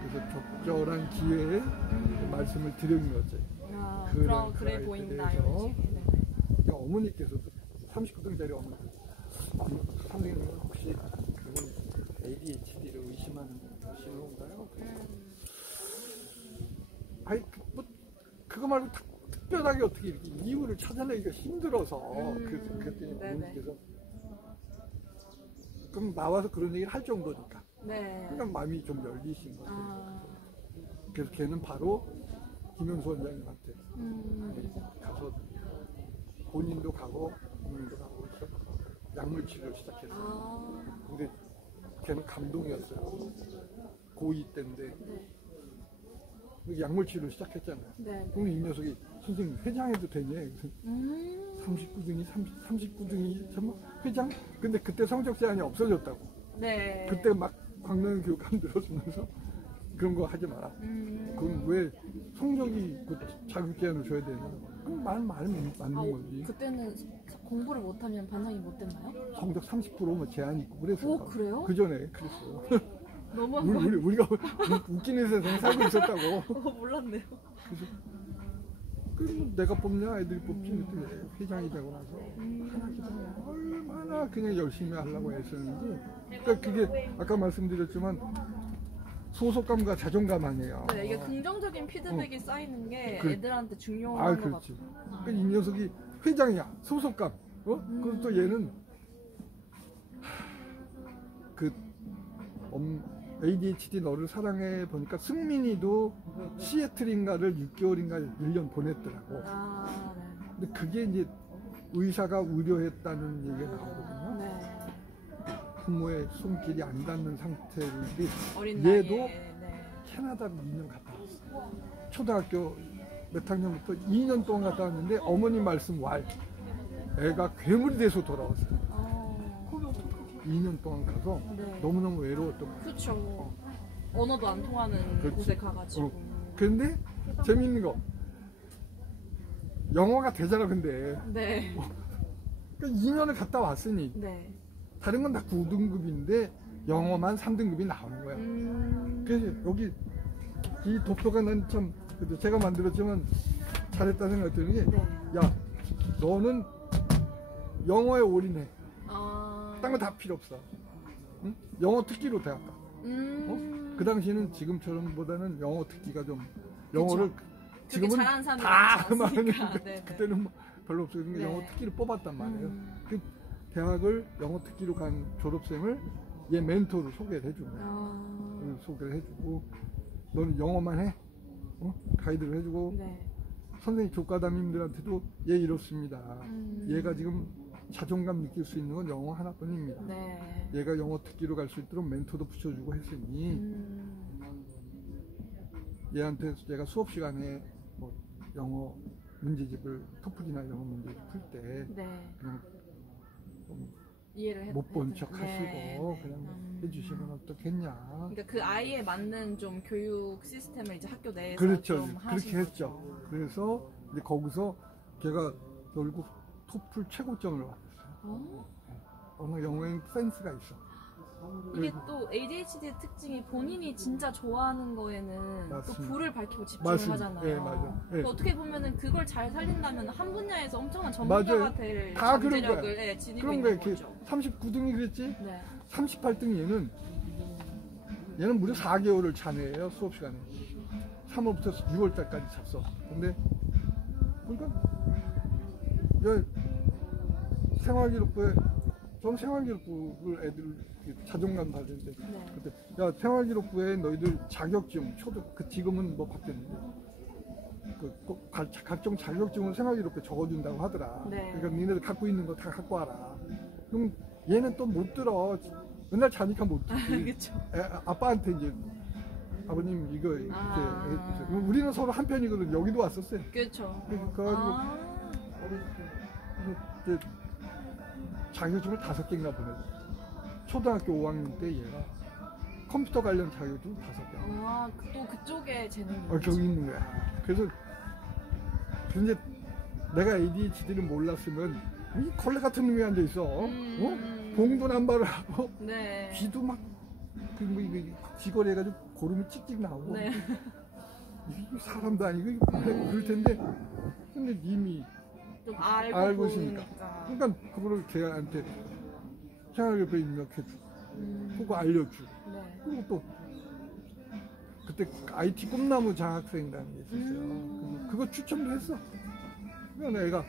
그래서 적절한 기회에 말씀을 드린 거지. 그럼 그래 보인다 이런 식으로. 네. 그러니까 어머니께서도 39등짜리 어머니 선생님 혹시 그건 ADHD를 의심하는 건가요? 아니 그거 말고 특별하게 어떻게 이렇게 이유를 찾아내기가 힘들어서 그랬더니 어머니께서 그럼 나와서 그런 얘기를 할 정도니까. 네. 그러니까 마음이 좀 열리신 거죠. 그래서 걔는 바로 김영수 원장님한테 가서 본인도 가고 부모님도 가고 해서 약물 치료를 시작했어요. 근데 걔는 감동이었어요. 고2 때인데 약물 치료를 시작했잖아요. 네. 그럼 이 녀석이 선생님 회장해도 되냐? 39등이 정말 회장? 근데 그때 성적 제한이 없어졌다고. 네. 그때 막 광명 교육감 들어주면서 그런 거 하지 마라. 그건 왜 성적이 그 자격 제한을 줘야 되나? 말 맞는 거지. 그때는 공부를 못하면 반성이 못 됐나요? 성적 30%뭐 제한이 있고 그랬어요. 오, 그래요? 그 전에 그랬어요. 너무한 거 우리가 웃기는 세상에 살고 있었다고. 몰랐네요. 그래서 뭐 내가 뽑냐 애들이 뽑지 그랬더니 회장이 되고 나서 하나 얼마나 그냥 열심히 하려고 했었는지. 그러니까 그게 아까 말씀드렸지만 소속감과 자존감 아니에요. 네, 이게 긍정적인 피드백이 쌓이는 게 그래. 애들한테 중요한 것 그렇지. 같아요. 그러니까 이 녀석이 회장이야. 소속감. 그리고 또 얘는 ADHD 너를 사랑해 보니까 승민이도 시애틀인가를 6개월인가 1년 보냈더라고. 네. 근데 그게 이제 의사가 우려했다는 얘기가 나오거든요. 네. 부모의 손길이 안 닿는 상태인데 어린 얘도 나이에, 네. 캐나다로 2년 갔다 왔어. 초등학교 몇 학년부터 2년 동안 갔다 왔는데 어머니 말씀 애가 괴물이 돼서 돌아왔어요. 2년 동안 가서 네. 너무너무 외로웠던 거예요. 그쵸. 언어도 안 통하는 그렇지. 곳에 가가지고. 근데 재밌는 거 영어가 되잖아. 근데 네. 그러니까 2년을 갔다 왔으니 네. 다른 건 다 9등급인데 영어만 3등급이 나오는 거야. 그래서 여기 이 도표가 난 참 제가 만들었지만 잘했다 생각이 드는 게, 네. 야 너는 영어에 올인해. 아. 딴 거 다 필요 없어. 응? 영어 특기로 대학 가. 그 당시에는 지금처럼보다는 영어 특기가 좀 영어를 지금은 잘하는 사람이 다 많지 않으니까. 많은데 네, 네. 그때는 뭐 별로 없어요. 그러니까 네. 영어 특기를 뽑았단 말이에요. 그 대학을 영어 특기로 간 졸업생을 얘 멘토로 소개를 해주는 거야. 아. 소개를 해주고 너는 영어만 해. 가이드를 해주고 네. 선생님 교과담임들한테도 얘 이렇습니다. 얘가 지금 자존감 느낄 수 있는 건 영어 하나뿐입니다. 네. 얘가 영어 특기로 갈 수 있도록 멘토도 붙여주고 했으니 얘한테 제가 수업 시간에 뭐 영어 문제집을 토플이나 영어 문제집 풀 때 네. 그냥 이해를 못 본 척 네, 하시고 네. 그냥 해주시면 어떻겠냐. 그러니까 그 아이에 맞는 좀 교육 시스템을 이제 학교 내에서 그렇죠. 좀 그렇게 하신 했죠. 거죠. 그래서 이제 거기서 걔가 결국 토플 최고점을 받았어요. 워낙 영어엔 센스가 있어. 이게 또 ADHD의 특징이 본인이 진짜 좋아하는 거에는 또 맞습니다. 불을 밝히고 집중을 맞습니다. 하잖아요. 예, 맞아요. 예. 그러니까 어떻게 보면은 그걸 잘 살린다면 한 분야에서 엄청난 전문가가 맞아요. 될 다 그런 잠재력을 거야. 지니고 그런 거야. 있는 이렇게 거죠. 39등이 그랬지? 네. 38등 얘는 무려 4개월을 자네예요. 수업 시간에 3월부터 6월 달까지 잤어. 근데 그러니까 생활기록부에 전 생활기록부를 애들 자존감 받는데 네. 그때 야 생활기록부에 너희들 자격증 지금은 뭐 바뀌었는데 각종 자격증을 생활기록부에 적어준다고 하더라. 네. 그러니까 니네들 갖고 있는 거 다 갖고 와라. 그럼 얘는 또 못 들어. 맨날 자니까 못 듣지. 그쵸. 아빠한테 이제 아버님 이거 이렇게 해주세요. 그럼 우리는 서로 한 편이거든. 여기도 왔었어요. 그렇죠. 그래가지고 이제 자격증을 5개인가 보내줘. 초등학교 5학년 때 얘가 컴퓨터 관련 자격증 5개. 또 그쪽에 재능이 저기 있는 거야. 그래서 근데 내가 ADHD를 몰랐으면 이 걸레 같은 놈이 앉아 있어. 봉도 남발을 하고 네. 귀도 막 귀걸이 해가지고 고름이 찍찍 나오고. 네. 이게 사람도 아니고 그럴 텐데 근데 이미 좀 알고 알고 있으니까. 보니까. 그러니까 그거를 걔한테 생활교육에 입력해주고 그거 알려주고. 네. 그리고 또 그때 IT 꿈나무 장학생이라는 게 있었어요. 그래서 그거 추천도 했어. 그러니까 애가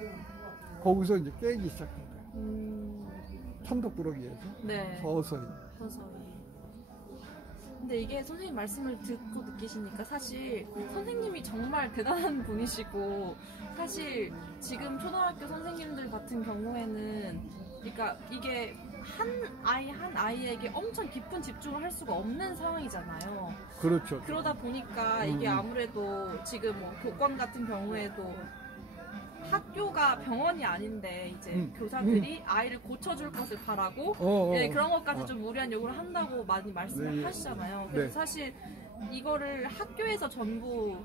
거기서 이제 깨기 시작한 거야. 천덕꾸러기에서 네. 서서히. 근데 이게 선생님 말씀을 듣고 느끼시니까 사실 선생님이 정말 대단한 분이시고, 사실 지금 초등학교 선생님들 같은 경우에는 그러니까 이게 한 아이에게 엄청 깊은 집중을 할 수가 없는 상황이잖아요. 그렇죠. 그러다 보니까 이게 아무래도 지금 뭐 교권 같은 경우에도 학교가 병원이 아닌데 이제 교사들이 아이를 고쳐줄 것을 바라고 네, 그런 것까지 좀 무리한 요구를 한다고 많이 말씀을 네. 하시잖아요. 그래서 네. 사실 이거를 학교에서 전부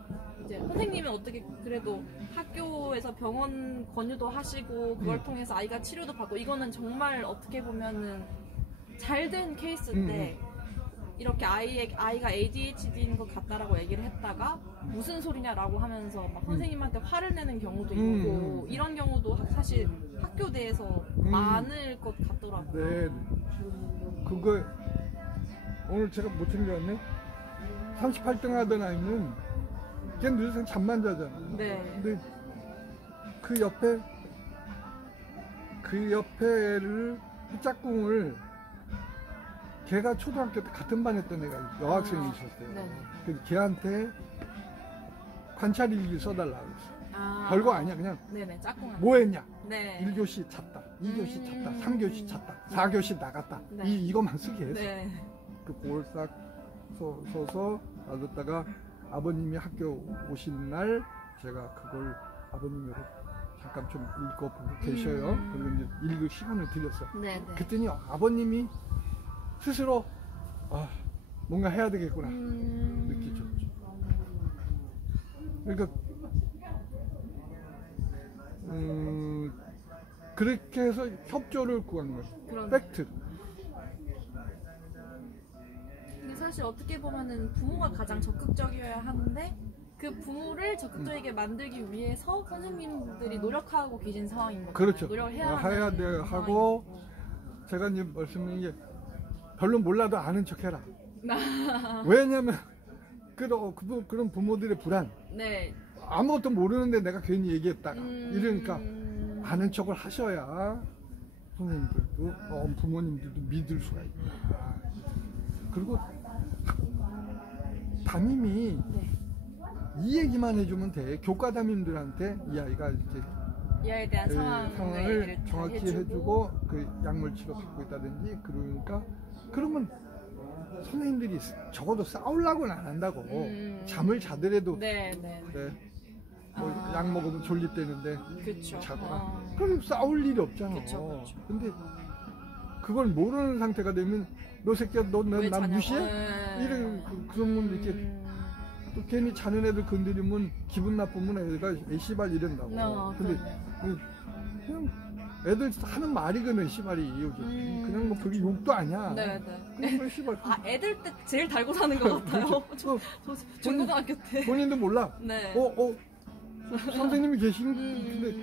이제 선생님은 어떻게 그래도 학교에서 병원 권유도 하시고 그걸 통해서 아이가 치료도 받고 이거는 정말 어떻게 보면은 잘된 케이스인데 이렇게 아이가 ADHD인 것 같다라고 얘기를 했다가 무슨 소리냐라고 하면서 막 선생님한테 화를 내는 경우도 있고 이런 경우도 사실 학교 내에서 많을 것 같더라고요. 네. 그거 오늘 제가 못 챙겨왔네. 38등 하던 아이는 걔는 늘 잠만 자잖아. 네. 근데 그 옆에 애를 그 짝꿍을 걔가 초등학교 때 같은 반 했던 애가 여학생이 있었어요. 네네. 그래서 걔한테 관찰 일기 써달라고 했어. 별거 아니야. 그냥 네네, 짝꿍. 뭐 했냐? 네. 1교시 잤다, 2교시 잤다, 3교시 잤다, 4교시 나갔다. 네. 이것만 쓰게 했어. 네. 그걸 싹 써서 놔뒀다가 아버님이 학교 오신 날 제가 그걸 아버님으로 잠깐 좀 읽어보고 계셔요. 그리고 이제 읽을 시간을 드렸어. 네, 네. 그랬더니 아버님이 스스로 뭔가 해야 되겠구나 느끼죠. 그러니까 그렇게 해서 협조를 구한 거예요. 팩트. 근데 사실 어떻게 보면은 부모가 가장 적극적이어야 하는데 그 부모를 적극적이게 만들기 위해서 선생님들이 노력하고 계신 상황인 거죠. 그렇죠. 노력을 해야 하고 제가 이제 말씀드린 게 별로 몰라도 아는 척해라. 왜냐면 그런 부모들의 불안. 네. 아무것도 모르는데 내가 괜히 얘기했다. 이러니까 아는 척을 하셔야 선생님들도 부모님들도 믿을 수가 있다. 그리고 담임이 이 얘기만 해주면 돼. 교과 담임들한테 이 아이가 이렇게 이 아이에 대한 상황을 정확히 해주고 그 약물 치료 받고 있다든지 그러니까 그러면 선생님들이 적어도 싸우려고는 안 한다고. 잠을 자더라도 뭐 약 먹으면 졸립대는데 자거나 그럼 싸울 일이 없잖아. 근데 그걸 모르는 상태가 되면 너 새끼야 너 난 무시해? 이런 그런 분 이렇게 또 괜히 자는 애들 건드리면 기분 나쁘면 애가 씨발 이런다고. 근데 그냥 애들 하는 말이거든 씨발이 요즘. 그냥 뭐 그게 욕도 아니야. 그냥 씨발. 애들 때 제일 달고 사는 것 같아요. 저 중고등학교 때. 본인도 몰라. 선생님이 근데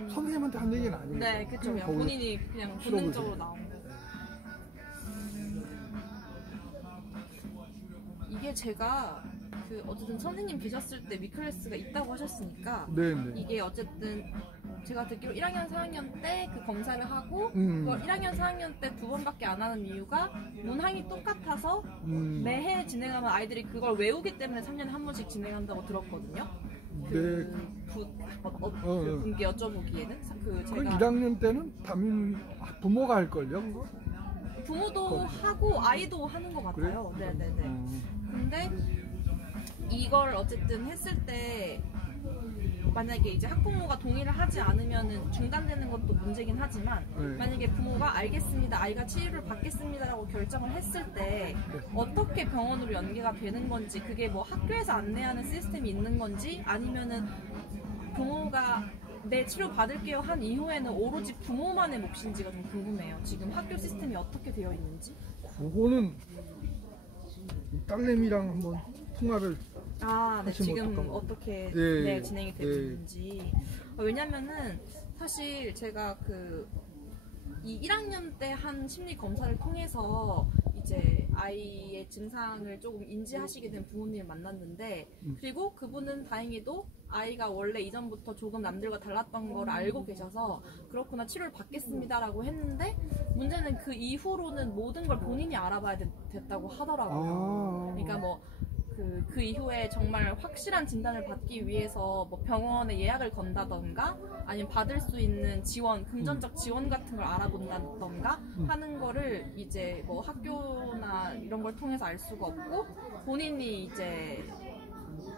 선생님한테 한 얘기는 아니에요. 네, 그쵸. 본인이 그냥 본능적으로 나온 거. 이게 제가 어쨌든 선생님 계셨을 때 위클래스가 있다고 하셨으니까 이게 어쨌든 제가 듣기로 1학년, 4학년 때 그 검사를 하고 그걸 1학년, 4학년 때 2번밖에 안 하는 이유가 문항이 똑같아서 매해 진행하면 아이들이 그걸 외우기 때문에 3년에 한 번씩 진행한다고 들었거든요. 분께 여쭤보기에는 제가 1학년 때는 부모가 할걸요? 부모도 하고 아이도 하는 것 같아요. 그래? 네네네. 근데 이걸 어쨌든 했을 때 만약에 이제 학부모가 동의를 하지 않으면 중단되는 것도 문제긴 하지만 만약에 부모가 알겠습니다, 아이가 치료를 받겠습니다라고 결정을 했을 때 어떻게 병원으로 연계가 되는 건지, 그게 뭐 학교에서 안내하는 시스템이 있는 건지 아니면은 부모가 내 치료 받을게요 한 이후에는 오로지 부모만의 몫인지가 좀 궁금해요. 지금 학교 시스템이 어떻게 되어 있는지. 그거는 딸내미랑 한번 통화를 지금 어떻게 진행이 되고 있는지. 왜냐면은 사실 제가 이 1학년 때 한 심리 검사를 통해서 이제 아이의 증상을 조금 인지하시게 된 부모님을 만났는데 그리고 그분은 다행히도 아이가 원래 이전부터 조금 남들과 달랐던 걸 알고 계셔서 그렇구나 치료를 받겠습니다라고 했는데 문제는 그 이후로는 모든 걸 본인이 알아봐야 됐다고 하더라고요. 그러니까 뭐 그 이후에 정말 확실한 진단을 받기 위해서 뭐 병원에 예약을 건다던가 아니면 받을 수 있는 지원, 금전적 지원 같은 걸 알아본다던가 하는 거를 이제 뭐 학교나 이런 걸 통해서 알 수가 없고 본인이 이제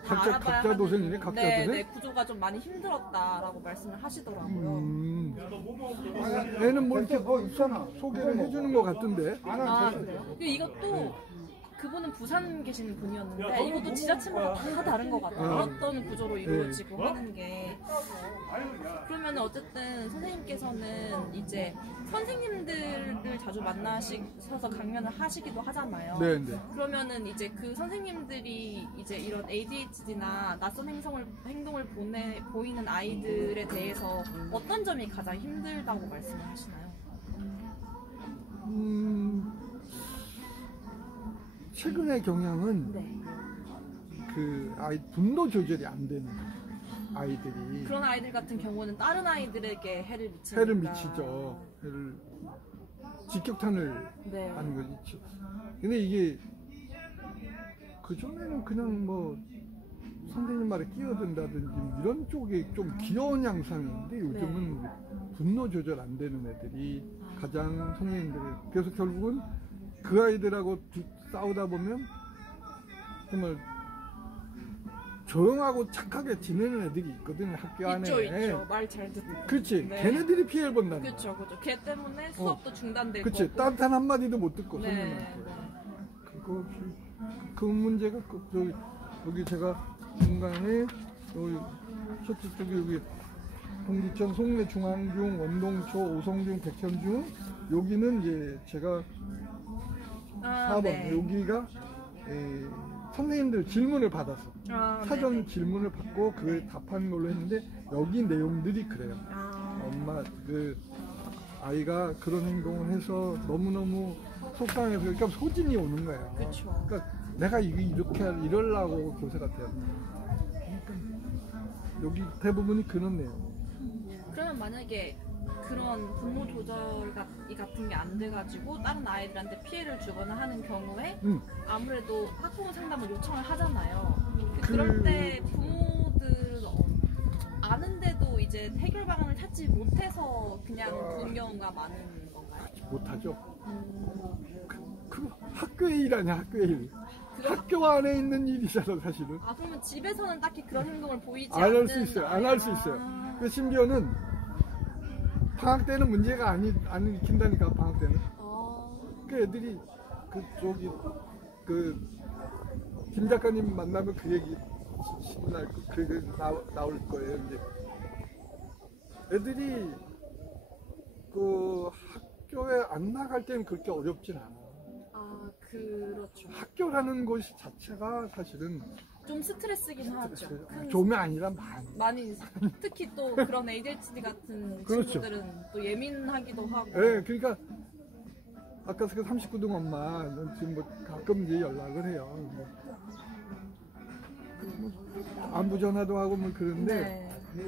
각자 도생이네, 각자 도생? 네, 구조가 좀 많이 힘들었다라고 말씀을 하시더라고요. 애는 뭐 이렇게 소개를 해주는 것 같은데. 그래요? 이것도 그분은 부산 계시는 분이었는데 이것도 지자체마다 다 다른 것 같아요. 어떤 구조로 이루어지고 하는 게. 그러면 어쨌든 선생님께서는 이제 선생님들을 자주 만나셔서 강연을 하시기도 하잖아요. 그러면은 이제 그 선생님들이 이제 이런 ADHD나 낯선 행동을 보이는 아이들에 대해서 어떤 점이 가장 힘들다고 말씀을 하시나요? 최근의 경향은 그 아이 분노 조절이 안 되는 아이들이 그런 아이들 같은 경우는 다른 아이들에게 해를 미치니까 해를 미치죠. 직격탄을 하는 거지. 근데 이게 그전에는 그냥 뭐 선생님 말에 끼어든다든지 이런 쪽에 좀 귀여운 양상인데 요즘은 분노 조절 안 되는 애들이 가장 선생님들이 그래서 결국은 그 아이들하고 싸우다 보면 정말 조용하고 착하게 지내는 애들이 있거든요, 학교 안에. 있죠. 말 잘 듣고. 그렇지. 네. 걔네들이 피해를 본다는 거야. 그쵸. 걔 때문에 수업도 중단되고. 그렇지. 따뜻한 한마디도 못 듣고 네. 소문나고. 그 문제가 여기 제가 중간에 여기 셔츠 쪽에 여기 동두천, 송내, 중앙중, 원동초, 오성중, 백현중 여기는 이제 제가 4번 네. 여기가 선생님들 질문을 받았어. 사전 네네. 질문을 받고 그걸 답하는 걸로 했는데 여기 내용들이 그래요. 아. 엄마 아이가 그런 행동을 해서 너무너무 속상해서 그러니까 소진이 오는 거예요. 그쵸. 그러니까 내가 이렇게 이러려고 교사가 되었나. 그러니까 여기 대부분이 그런 내용. 그러면 만약에 그런 분노 조절 같은 게 안 돼가지고 다른 아이들한테 피해를 주거나 하는 경우에 아무래도 학부모 상담을 요청을 하잖아요. 그럴 때 부모들은 아는데도 이제 해결 방안을 찾지 못해서 그냥 두는 경우가 많은 건가요? 못하죠. 그 학교의 일 아니야, 학교의 일. 학교 안에 있는 일이잖아, 사실은. 그러면 집에서는 딱히 그런 행동을 보이지 안 않는 할 수 있어요. 안 할 수 있어요. 그 심지어는 방학 때는 문제가 안 일으킨다니까, 방학 때는. 그 애들이 김 작가님 만나면 그 얘기 나올 거예요. 이제 애들이 그 학교에 안 나갈 때는 그렇게 어렵진 않아. 그렇죠. 학교라는 곳 자체가 사실은 좀 스트레스긴 하죠. 좀이 아니라 많이 특히 또 그런 ADHD 같은 그렇죠. 친구들은 또 예민하기도 하고. 네, 그러니까 아까 그 39동 엄마 지금 뭐 가끔 이제 연락을 해요. 안부 전화도 하고 뭐 그런데